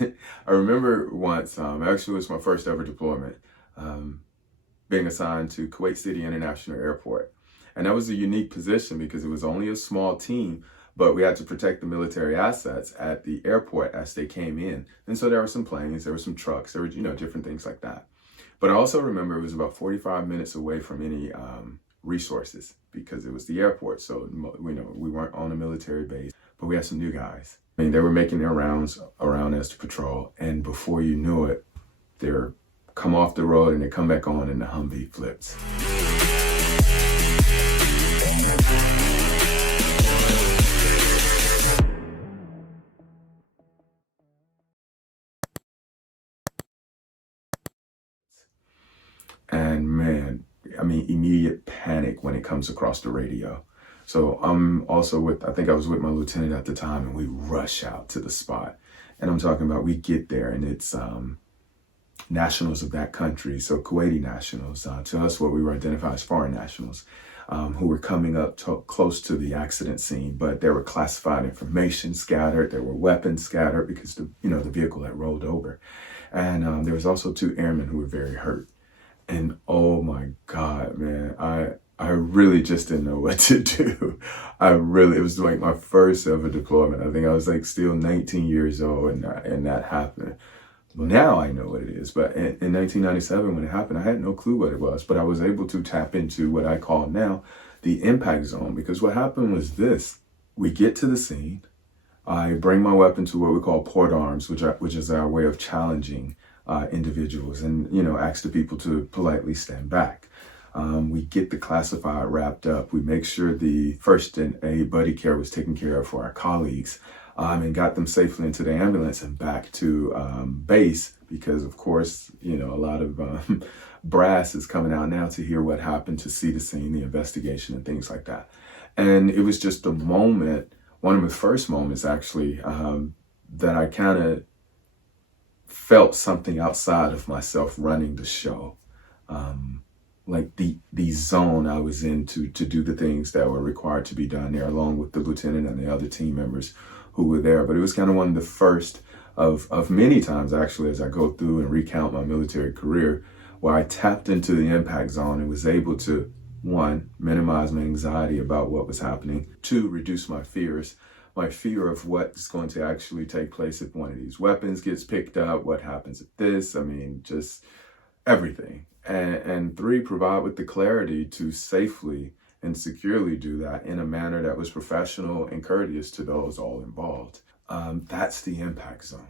I remember once, actually it was my first ever deployment, um, being assigned to Kuwait City International Airport. And that was a unique position because it was only a small team, but we had to protect the military assets at the airport as they came in. And so there were some planes, there were some trucks, there were, different things like that. But I also remember it was about 45 minutes away from any resources because it was the airport. So, we weren't on a military base, but we had some new guys. I mean, they were making their rounds around us to patrol. And before you knew it, they're come off the road and they come back on and the Humvee flips. And man, I mean, immediate panic when it comes across the radio. So I'm also I think I was with my lieutenant at the time, and we rush out to the spot. And I'm talking about we get there and it's nationals of that country, so Kuwaiti nationals, to us what we were identified as foreign nationals, who were coming up close to the accident scene, but there were classified information scattered, there were weapons scattered because the vehicle had rolled over. And there was also two airmen who were very hurt. And oh my God, man, I really just didn't know what to do. It was like my first ever deployment. I think I was like still 19 years old and that happened. Now I know what it is, but in 1997 when it happened, I had no clue what it was, but I was able to tap into what I call now the impact zone, because what happened was this: we get to the scene, I bring my weapon to what we call port arms, which is our way of challenging individuals, and ask the people to politely stand back. We get the classified wrapped up. We make sure the first aid buddy care was taken care of for our colleagues, and got them safely into the ambulance and back to base, because of course, a lot of brass is coming out now to hear what happened, to see the scene, the investigation and things like that. And it was just a moment, one of the first moments actually, that I kind of felt something outside of myself running the show. Like the zone I was in to do the things that were required to be done there, along with the lieutenant and the other team members who were there. But it was kind of one of the first of many times, actually, as I go through and recount my military career, where I tapped into the impact zone and was able to, one, minimize my anxiety about what was happening, two, reduce my fears. My fear of what's going to actually take place if one of these weapons gets picked up, what happens if this, just everything. And three, provide with the clarity to safely and securely do that in a manner that was professional and courteous to those all involved. That's the impact zone.